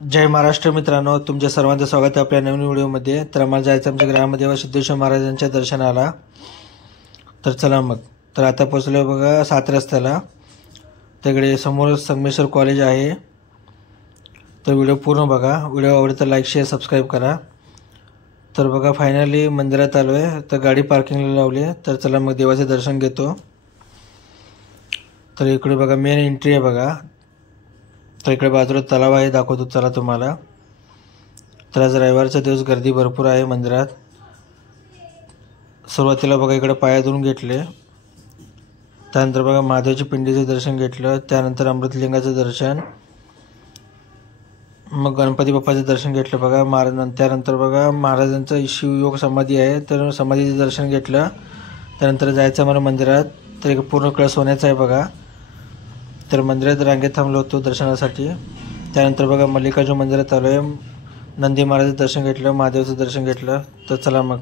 जय महाराष्ट्र मित्रांनो, तुमच्या सर्वांचं स्वागत आहे आपल्या नवीन व्हिडिओमध्ये। तर आम्हाला जायचं आमच्या ग्रामदेव सिद्धेश्वर महाराजांच्या दर्शनाला। तर चला मग। तर आता पोहोचलो बघा 7 रस्त्याला। तिकडे समोर संगमेश्वर कॉलेज आहे। तर व्हिडिओ पूर्ण बघा। व्हिडिओ आवडला तर लाईक शेअर सबस्क्राईब करा। तर बघा फायनली मंदिरात आलो आहे। तर गाडी पार्किंगला लावली आहे। तर चला मग देवाचे दर्शन घेतो। तर इकडे बघा मेन एंट्री आहे बघा। तर इकडे बाजूला तलाव आहे, दाखवतो चला तुम्हाला। तर आज रविवारचा दिवस, गर्दी भरपूर आहे मंदिरात। सुरुवातीला बघा इकडे पाया धुवून घेतले, त्यानंतर बघा महादेवाच्या पिंडीचे दर्शन घेतलं, त्यानंतर अमृतलिंगाचं दर्शन, मग गणपती बाप्पाचं दर्शन घेतलं बघा। त्यानंतर बघा महाराजांचं शिवयोग समाधी आहे, तर समाधीचं दर्शन घेतलं। त्यानंतर जायचं मला मंदिरात। तर एक पूर्ण कळस होण्याचं आहे बघा। तर मंदिरात रांगेत थांबलो होतो दर्शनासाठी। त्यानंतर बघा मल्लिकार्जुन मंदिरात आलो आहे। नंदी महाराजाचं दर्शन घेतलं, महादेवाचं दर्शन घेतलं। तर चला मग।